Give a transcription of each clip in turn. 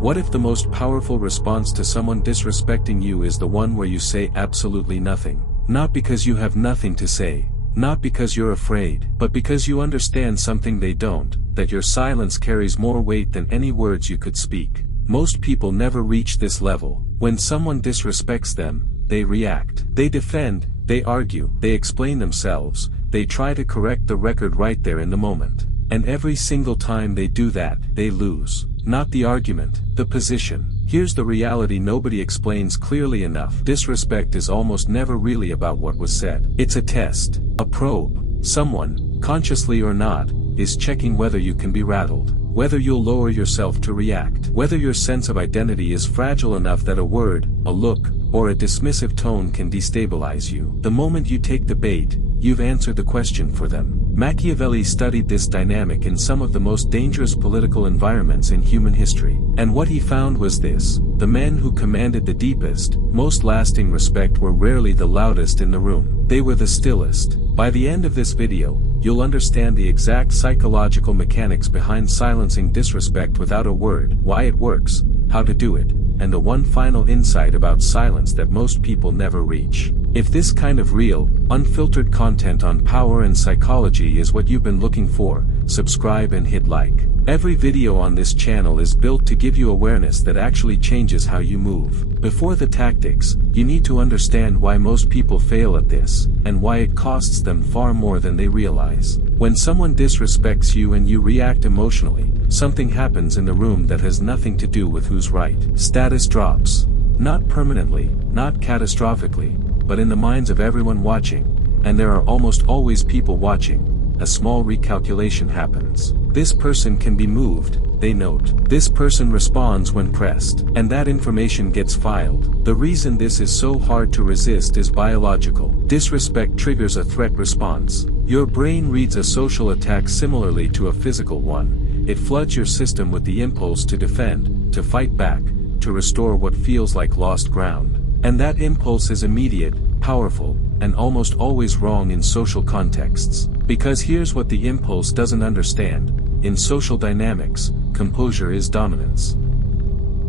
What if the most powerful response to someone disrespecting you is the one where you say absolutely nothing? Not because you have nothing to say, not because you're afraid, but because you understand something they don't, that your silence carries more weight than any words you could speak. Most people never reach this level. When someone disrespects them, they react. They defend, they argue, they explain themselves, they try to correct the record right there in the moment. And every single time they do that, they lose. Not the argument, the position. Here's the reality nobody explains clearly enough. Disrespect is almost never really about what was said. It's a test, a probe. Someone, consciously or not, is checking whether you can be rattled, whether you'll lower yourself to react, whether your sense of identity is fragile enough that a word, a look, or a dismissive tone can destabilize you. The moment you take the bait, you've answered the question for them. Machiavelli studied this dynamic in some of the most dangerous political environments in human history. And what he found was this: the men who commanded the deepest, most lasting respect were rarely the loudest in the room. They were the stillest. By the end of this video, you'll understand the exact psychological mechanics behind silencing disrespect without a word, why it works, how to do it, and the one final insight about silence that most people never reach. If this kind of real, unfiltered content on power and psychology is what you've been looking for, subscribe and hit like. Every video on this channel is built to give you awareness that actually changes how you move. Before the tactics, you need to understand why most people fail at this, and why it costs them far more than they realize. When someone disrespects you and you react emotionally, something happens in the room that has nothing to do with who's right. Status drops. Not permanently, not catastrophically, but in the minds of everyone watching, and there are almost always people watching, a small recalculation happens. This person can be moved, they note. This person responds when pressed, and that information gets filed. The reason this is so hard to resist is biological. Disrespect triggers a threat response. Your brain reads a social attack similarly to a physical one. It floods your system with the impulse to defend, to fight back, to restore what feels like lost ground. And that impulse is immediate, powerful, and almost always wrong in social contexts. Because here's what the impulse doesn't understand: in social dynamics, composure is dominance.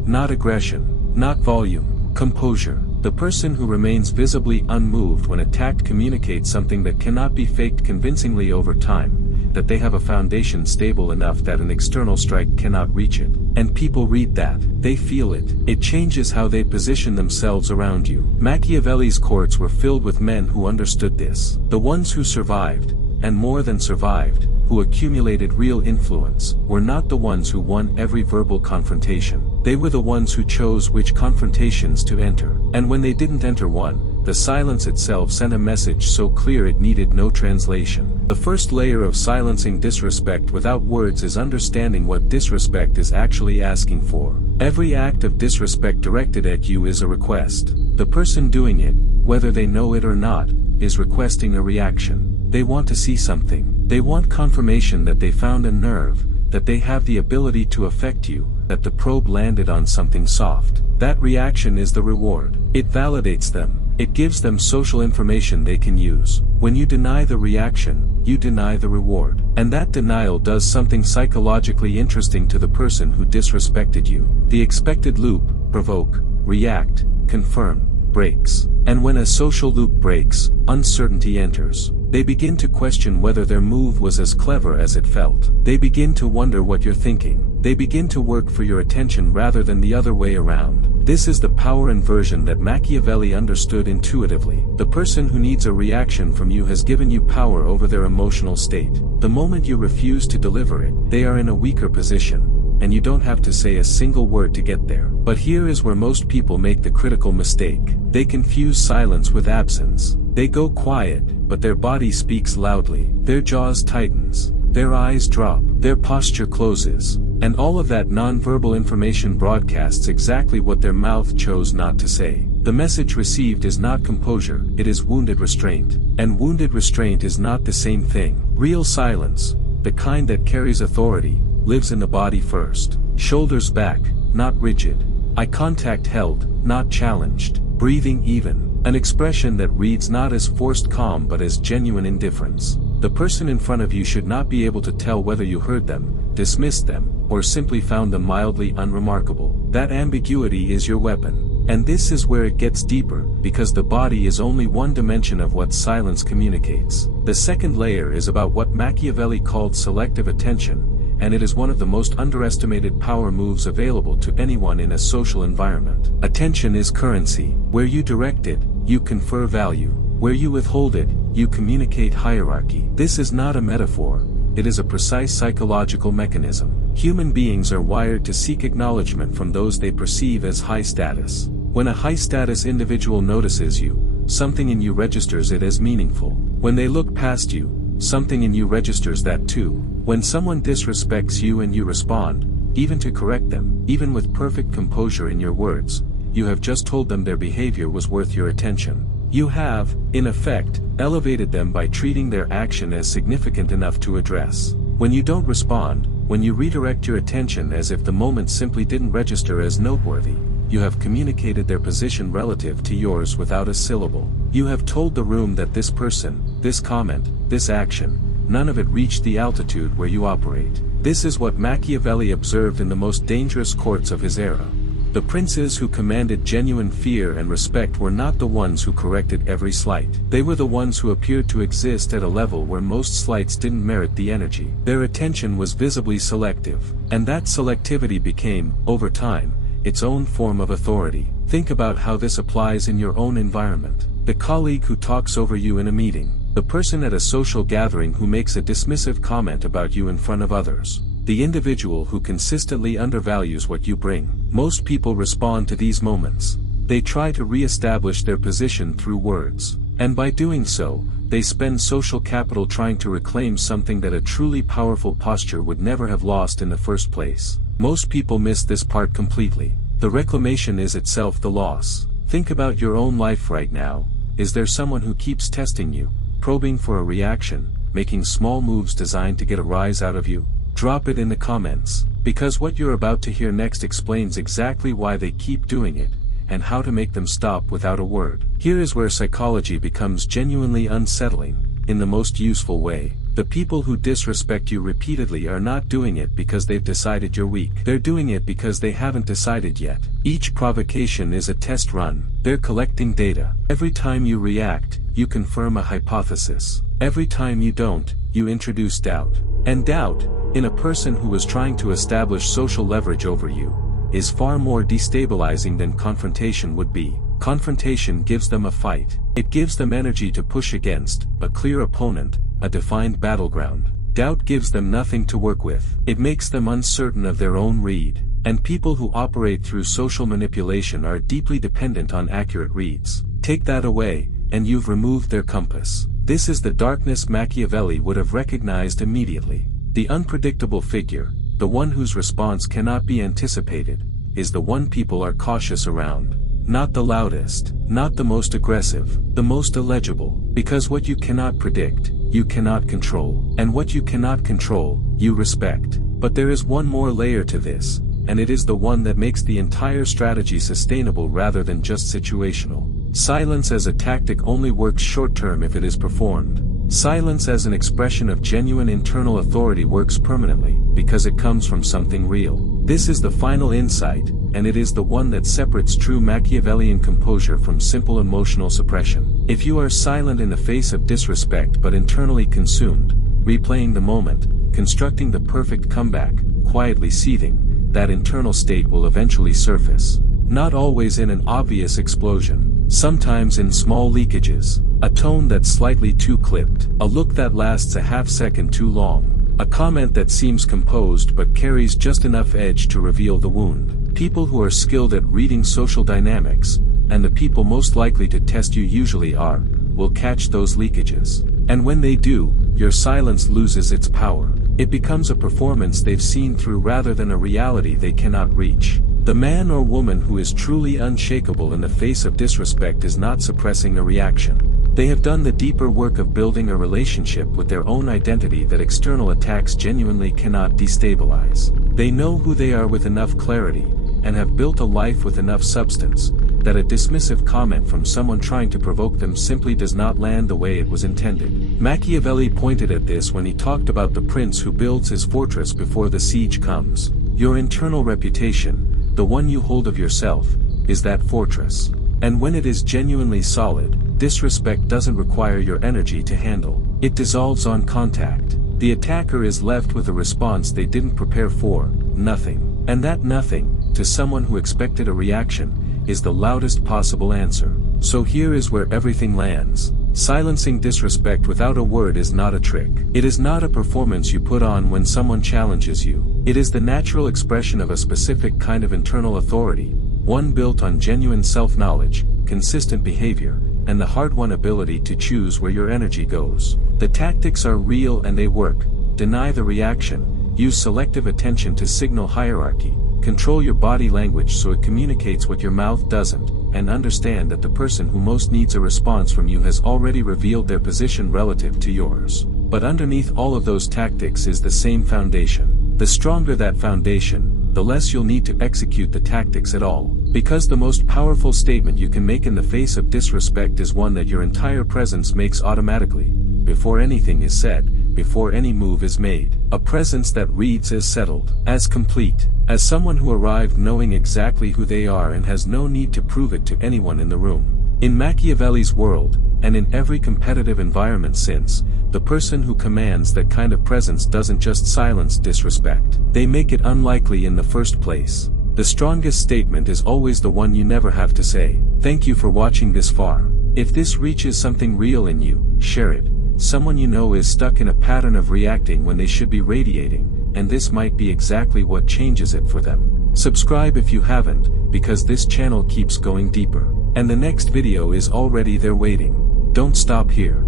Not aggression, not volume, composure. The person who remains visibly unmoved when attacked communicates something that cannot be faked convincingly over time, that they have a foundation stable enough that an external strike cannot reach it. And people read that, they feel it. It changes how they position themselves around you. Machiavelli's courts were filled with men who understood this. The ones who survived, and more than survived, who accumulated real influence, were not the ones who won every verbal confrontation. They were the ones who chose which confrontations to enter. And when they didn't enter one, the silence itself sent a message so clear it needed no translation. The first layer of silencing disrespect without words is understanding what disrespect is actually asking for. Every act of disrespect directed at you is a request. The person doing it, whether they know it or not, is requesting a reaction. They want to see something. They want confirmation that they found a nerve, that they have the ability to affect you, that the probe landed on something soft. That reaction is the reward. It validates them. It gives them social information they can use. When you deny the reaction, you deny the reward. And that denial does something psychologically interesting to the person who disrespected you. The expected loop, provoke, react, confirm, breaks. And when a social loop breaks, uncertainty enters. They begin to question whether their move was as clever as it felt. They begin to wonder what you're thinking. They begin to work for your attention rather than the other way around. This is the power inversion that Machiavelli understood intuitively. The person who needs a reaction from you has given you power over their emotional state. The moment you refuse to deliver it, they are in a weaker position, and you don't have to say a single word to get there. But here is where most people make the critical mistake. They confuse silence with absence. They go quiet, but their body speaks loudly. Their jaws tightens. Their eyes drop. Their posture closes. And all of that non-verbal information broadcasts exactly what their mouth chose not to say. The message received is not composure, it is wounded restraint. And wounded restraint is not the same thing. Real silence, the kind that carries authority, lives in the body first. Shoulders back, not rigid. Eye contact held, not challenged. Breathing even. An expression that reads not as forced calm but as genuine indifference. The person in front of you should not be able to tell whether you heard them, dismissed them, or simply found them mildly unremarkable. That ambiguity is your weapon. And this is where it gets deeper, because the body is only one dimension of what silence communicates. The second layer is about what Machiavelli called selective attention, and it is one of the most underestimated power moves available to anyone in a social environment. Attention is currency. Where you direct it, you confer value. Where you withhold it, you communicate hierarchy. This is not a metaphor. It is a precise psychological mechanism. Human beings are wired to seek acknowledgement from those they perceive as high status. When a high-status individual notices you, something in you registers it as meaningful. When they look past you, something in you registers that too. When someone disrespects you and you respond, even to correct them, even with perfect composure in your words, you have just told them their behavior was worth your attention. You have, in effect, elevated them by treating their action as significant enough to address. When you don't respond, when you redirect your attention as if the moment simply didn't register as noteworthy, you have communicated their position relative to yours without a syllable. You have told the room that this person, this comment, this action, none of it reached the altitude where you operate. This is what Machiavelli observed in the most dangerous courts of his era. The princes who commanded genuine fear and respect were not the ones who corrected every slight. They were the ones who appeared to exist at a level where most slights didn't merit the energy. Their attention was visibly selective, and that selectivity became, over time, its own form of authority. Think about how this applies in your own environment. The colleague who talks over you in a meeting. The person at a social gathering who makes a dismissive comment about you in front of others. The individual who consistently undervalues what you bring. Most people respond to these moments. They try to re-establish their position through words. And by doing so, they spend social capital trying to reclaim something that a truly powerful posture would never have lost in the first place. Most people miss this part completely. The reclamation is itself the loss. Think about your own life right now. Is there someone who keeps testing you, probing for a reaction, making small moves designed to get a rise out of you? Drop it in the comments, because what you're about to hear next explains exactly why they keep doing it, and how to make them stop without a word. Here is where psychology becomes genuinely unsettling, in the most useful way. The people who disrespect you repeatedly are not doing it because they've decided you're weak. They're doing it because they haven't decided yet. Each provocation is a test run. They're collecting data. Every time you react, you confirm a hypothesis. Every time you don't, you introduce doubt. And doubt, in a person who is trying to establish social leverage over you, is far more destabilizing than confrontation would be. Confrontation gives them a fight. It gives them energy to push against, a clear opponent, a defined battleground. Doubt gives them nothing to work with. It makes them uncertain of their own read. And people who operate through social manipulation are deeply dependent on accurate reads. Take that away, and you've removed their compass. This is the darkness Machiavelli would have recognized immediately. The unpredictable figure, the one whose response cannot be anticipated, is the one people are cautious around. Not the loudest, not the most aggressive, the most illegible, because what you cannot predict, you cannot control, and what you cannot control, you respect. But there is one more layer to this, and it is the one that makes the entire strategy sustainable rather than just situational. Silence as a tactic only works short-term if it is performed. Silence as an expression of genuine internal authority works permanently, because it comes from something real. This is the final insight, and it is the one that separates true Machiavellian composure from simple emotional suppression. If you are silent in the face of disrespect but internally consumed, replaying the moment, constructing the perfect comeback, quietly seething, that internal state will eventually surface. Not always in an obvious explosion, sometimes in small leakages. A tone that's slightly too clipped, a look that lasts a half second too long, a comment that seems composed but carries just enough edge to reveal the wound. People who are skilled at reading social dynamics, and the people most likely to test you usually are, will catch those leakages. And when they do, your silence loses its power. It becomes a performance they've seen through rather than a reality they cannot reach. The man or woman who is truly unshakable in the face of disrespect is not suppressing a reaction. They have done the deeper work of building a relationship with their own identity that external attacks genuinely cannot destabilize. They know who they are with enough clarity, and have built a life with enough substance, that a dismissive comment from someone trying to provoke them simply does not land the way it was intended. Machiavelli pointed at this when he talked about the prince who builds his fortress before the siege comes. Your internal reputation, the one you hold of yourself, is that fortress. And when it is genuinely solid, disrespect doesn't require your energy to handle. It dissolves on contact. The attacker is left with a response they didn't prepare for, nothing. And that nothing, to someone who expected a reaction, is the loudest possible answer. So here is where everything lands. Silencing disrespect without a word is not a trick. It is not a performance you put on when someone challenges you. It is the natural expression of a specific kind of internal authority, one built on genuine self-knowledge, consistent behavior, and the hard-won ability to choose where your energy goes. The tactics are real and they work. Deny the reaction, use selective attention to signal hierarchy, control your body language so it communicates what your mouth doesn't, and understand that the person who most needs a response from you has already revealed their position relative to yours. But underneath all of those tactics is the same foundation. The stronger that foundation, the less you'll need to execute the tactics at all. Because the most powerful statement you can make in the face of disrespect is one that your entire presence makes automatically, before anything is said, before any move is made. A presence that reads as settled, as complete, as someone who arrived knowing exactly who they are and has no need to prove it to anyone in the room. In Machiavelli's world, and in every competitive environment since, the person who commands that kind of presence doesn't just silence disrespect. They make it unlikely in the first place. The strongest statement is always the one you never have to say. Thank you for watching this far. If this reaches something real in you, share it. Someone you know is stuck in a pattern of reacting when they should be radiating, and this might be exactly what changes it for them. Subscribe if you haven't, because this channel keeps going deeper. And the next video is already there waiting. Don't stop here.